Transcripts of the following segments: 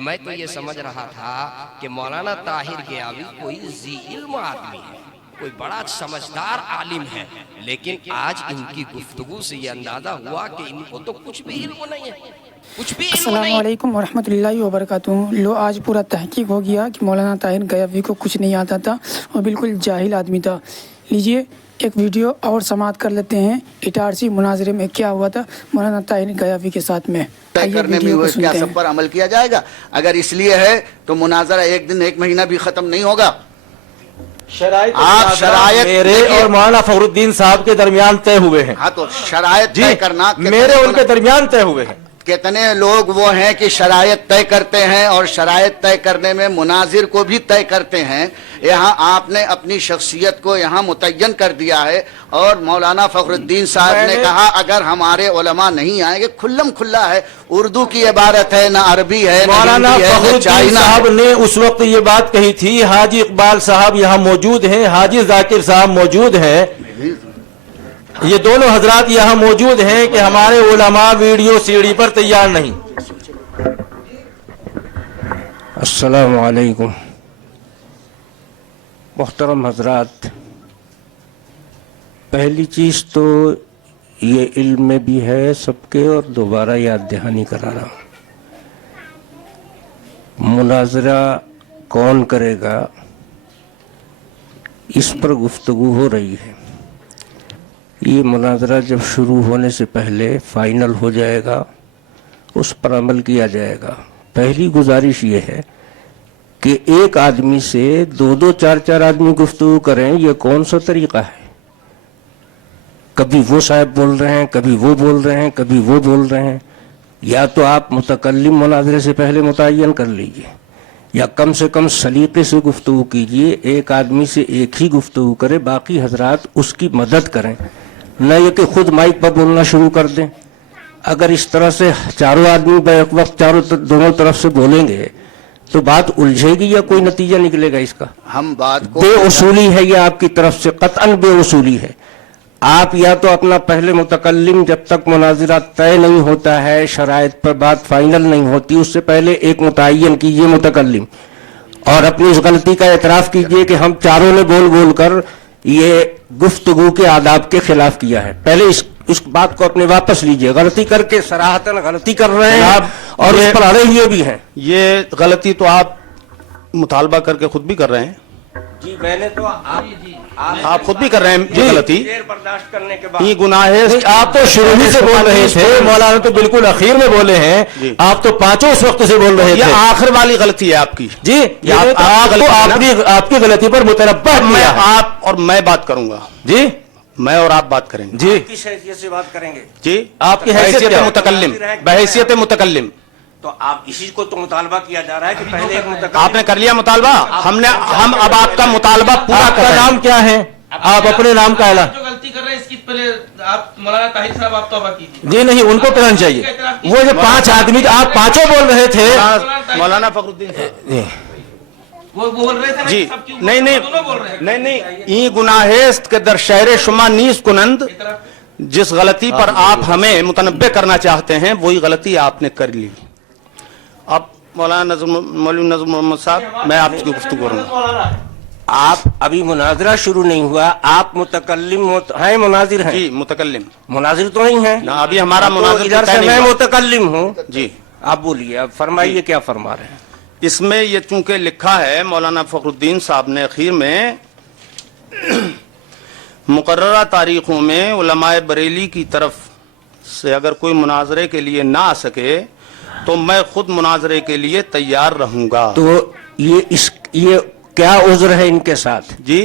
میں تو یہ سمجھ رہا تھا کہ مولانا طاہر گیاوی کوئی ذی علم آدمی ہے، کوئی بڑا سمجھدار عالم ہے، لیکن آج ان کی گفتگو سے یہ اندازہ ہوا کہ ان کو تو کچھ بھی علم نہیں ہے، کچھ بھی علم السلام نہیں۔ علیکم ورحمۃ اللہ وبرکاتہ۔ لو آج پورا تحقیق ہو گیا کہ مولانا طاہر گیاوی کو کچھ نہیں آتا تھا اور بالکل جاہل آدمی تھا۔ لیجئے ایک ویڈیو اور سماعت کر لیتے ہیں، اٹارسی مناظرے میں کیا ہوا تھا مولانا طاہر گیاوی کے ساتھ میں۔ طے کرنے میں وہ کیا سب پر عمل کیا جائے گا؟ اگر اس لیے ہے تو مناظرہ ایک دن ایک مہینہ بھی ختم نہیں ہوگا۔ آپ شرائط میرے اور مولانا فخر الدین صاحب کے درمیان طے ہوئے ہیں۔ ہاں تو شرائط طے کرنا، میرے ان کے درمیان طے ہوئے ہیں۔ کتنے لوگ وہ ہیں کہ شرائط طے کرتے ہیں اور شرائط طے کرنے میں مناظر کو بھی طے کرتے ہیں۔ یہاں آپ نے اپنی شخصیت کو یہاں متعین کر دیا ہے اور مولانا فخر الدین صاحب نے کہا اگر ہمارے علماء نہیں آئیں گے، کھلم کھلا ہے، اردو کی عبارت ہے، نہ عربی ہے، نہ مولانا ہندی ہے، فخر نہ الدین چائنا صاحب ہے۔ نے اس وقت یہ بات کہی تھی، حاجی اقبال صاحب یہاں موجود ہیں، حاجی ذاکر صاحب موجود ہیں، یہ دونوں حضرات یہاں موجود ہیں کہ ہمارے علماء ویڈیو سیڑھی پر تیار نہیں۔ السلام علیکم محترم حضرات، پہلی چیز تو یہ علم میں بھی ہے سب کے، اور دوبارہ یاد دہانی کرا رہا ہوں، مناظرہ کون کرے گا اس پر گفتگو ہو رہی ہے۔ یہ مناظرہ جب شروع ہونے سے پہلے فائنل ہو جائے گا، اس پر عمل کیا جائے گا۔ پہلی گزارش یہ ہے کہ ایک آدمی سے دو دو چار چار آدمی گفتگو کریں، یہ کون سا طریقہ ہے؟ کبھی وہ صاحب بول رہے ہیں، کبھی وہ بول رہے ہیں، کبھی وہ بول رہے ہیں۔ یا تو آپ متکلم مناظرے سے پہلے متعین کر لیجئے، یا کم سے کم سلیقے سے گفتگو کیجئے، ایک آدمی سے ایک ہی گفتگو کرے، باقی حضرات اس کی مدد کریں، نہ یہ کہ خود مائک پر بولنا شروع کر دیں۔ اگر اس طرح سے چاروں آدمی بیک وقت دونوں طرف سے بولیں گے تو بات الجھے گی یا کوئی نتیجہ نکلے گا اس کا؟ ہم بات کو بے اصولی ہے یہ آپ کی طرف سے، قطعاً بے اصولی ہے۔ آپ یا تو اپنا پہلے متکلم جب تک مناظرہ طے نہیں ہوتا ہے، شرائط پر بات فائنل نہیں ہوتی، اس سے پہلے ایک متعین کیجئے متکلم، اور اپنی اس غلطی کا اعتراف کیجئے کہ ہم چاروں نے بول بول کر یہ گفتگو کے آداب کے خلاف کیا ہے۔ پہلے اس بات کو اپنے واپس لیجئے، غلطی کر کے صراحتاً غلطی کر رہے ہیں اور اس پر اڑے ہوئے بھی ہیں۔ یہ غلطی تو آپ مطالبہ کر کے خود بھی کر رہے ہیں۔ جی میں نے تو آپ خود بھی کر رہے ہیں یہ غلطی، دیر برداشت کرنے کے بعد یہ گناہ ہے۔ آپ تو شروع ہی سے بول رہے تھے، مولانا تو بالکل اخیر میں بولے ہیں، آپ تو پانچوں اس وقت سے بول رہے تھے۔ یہ آخر والی غلطی ہے آپ کی۔ جی آپ کی غلطی پر متنبہ کیا ہے۔ آپ اور میں بات کروں گا، جی میں اور آپ بات کریں گے جی، کس حیثیت سے بات کریں گے؟ جی، آپ کی حیثیت متکلم، بحیثیت متکلم۔ تو آپ اسی کو تو مطالبہ کیا جا رہا ہے کہ پہلے ایک متکلم۔ آپ نے کر لیا مطالبہ، ہم اب آپ کا مطالبہ پورا آپ کر کا رہے ہیں۔ نام کیا ہے؟ آپ اپنے نام کا اعلان۔ جو غلطی کر رہے ہیں اس کی پہلے آپ مولانا طاہر صاحب آپ توبہ کیجیے۔ جی نہیں، ان کو کرنا چاہیے۔ وہ جو پانچ آدمی آپ پانچوں بول رہے تھے، مولانا فخر الدین صاحب وہ بول رہے تھے جی، سب کی نہیں دونوں بول رہے ہیں۔ نہیں، یہ گناہ است کے در شہر شما نیز کنند۔ جس غلطی پر آپ ہمیں متنبہ کرنا چاہتے ہیں وہی غلطی آپ نے کر لی۔ اب مولانا مولوی نظم محمد صاحب، میں آپ کی گفتگو کروں گا۔ آپ ابھی مناظرہ شروع نہیں ہوا، آپ متکلم ہیں، مناظر ہیں؟ جی متکلم، مناظر تو نہیں ہیں نہ ابھی ہمارا تو مناظر ادھر سے میں متکلم ہوں۔ جی آپ بولیے، اب فرمائیے کیا فرما رہے ہیں۔ اس میں یہ چونکہ لکھا ہے مولانا فخر الدین صاحب نے اخیر میں، مقررہ تاریخوں میں علماء بریلی کی طرف سے اگر کوئی مناظرے کے لیے نہ آ سکے تو میں خود مناظرے کے لیے تیار رہوں گا۔ تو یہ کیا عذر ہے ان کے ساتھ؟ جی،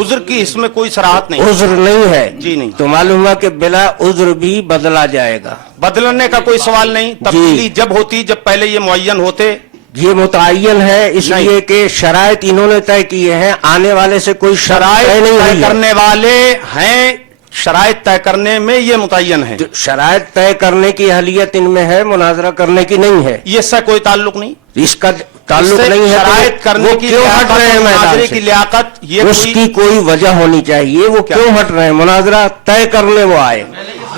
عذر کی اس میں کوئی صراحت نہیں، عذر نہیں ہے؟ جی نہیں، تو معلوم ہے کہ بلا عذر بھی بدلا جائے گا۔ بدلنے کا کوئی سوال نہیں، تبدیلی جب ہوتی جب پہلے یہ معین ہوتے۔ یہ متعین ہے اس لیے کہ شرائط انہوں نے طے کیے ہیں، آنے والے سے کوئی شرائط طے کرنے والے ہیں، شرائط طے کرنے میں یہ متعین ہے۔ شرائط طے کرنے کی اہلیت ان میں ہے، مناظرہ کرنے کی نہیں ہے۔ یہ اس سے کوئی تعلق نہیں، اس کا تعلق نہیں ہے۔ شرائط کرنے کی کیوں ہٹ رہے ہیں مناظرے کی لیاقت؟ یہ اس کی کوئی وجہ ہونی چاہیے، وہ کیوں ہٹ رہے ہیں؟ مناظرہ طے کرنے وہ آئے،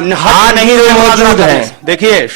نہیں، وہ موجود ہیں۔ دیکھیے،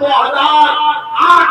2008